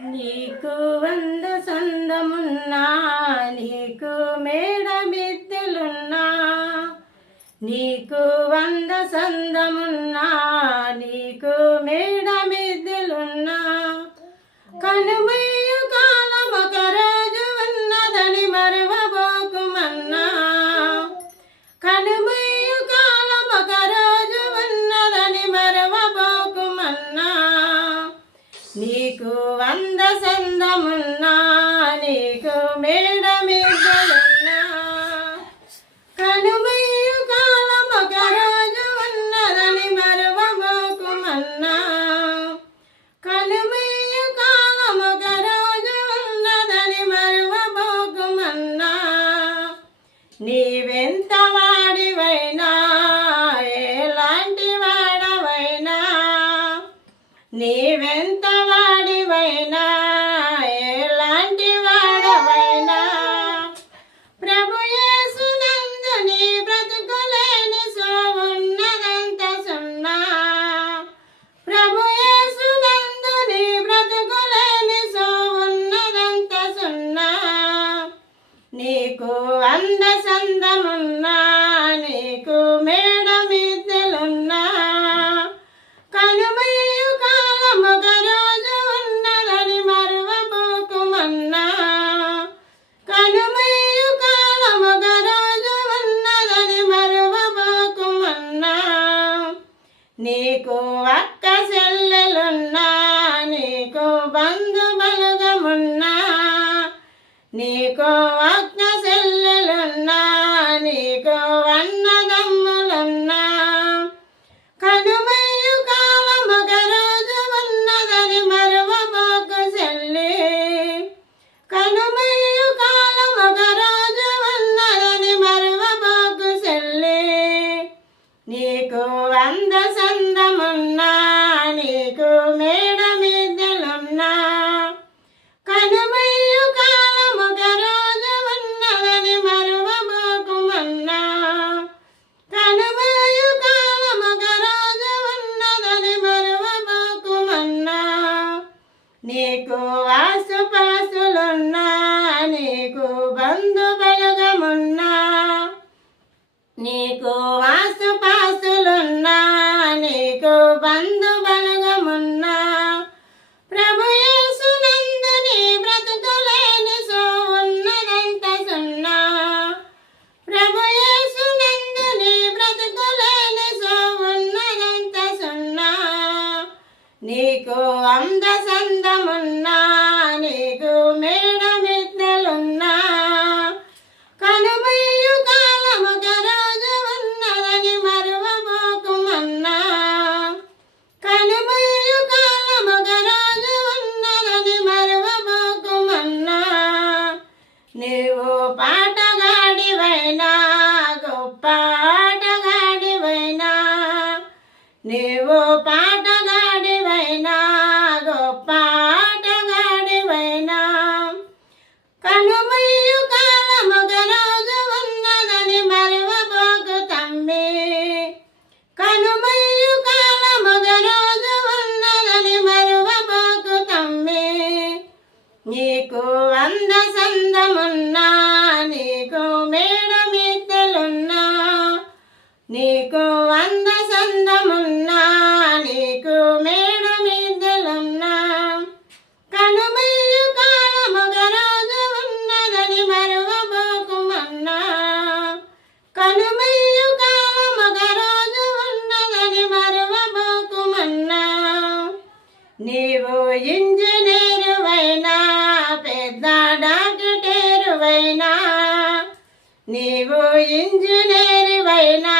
నీకు వంద సందమున్నా నీకు మేడ మిద్దెలున్నా నీకు వంద సందమున్నా నీకు మేడ మిద్దెలున్నా. కనుమయ్యు కాలం ఒక రోజు ఉన్నదని మరువబోకుమన్నా. కనుమయ్యు కాలం ఒక రోజు ఉన్నదని మరువబోకుమన్నా. నీకు 你们 నీకు ఆసుపాసులున్నా నీకు బంధువు వంద సందమున్నా నీకు మేడ మిద్దలున్నా కనుమయ్యు కాలము రోజు ఉన్నదని మరువబోకుమన్నా. కనుమయ్యు కాలము రోజు ఉన్నదని మరువబోకుమన్నా. నీవు పా 肉あん నీవు ఇంజనీరువైనా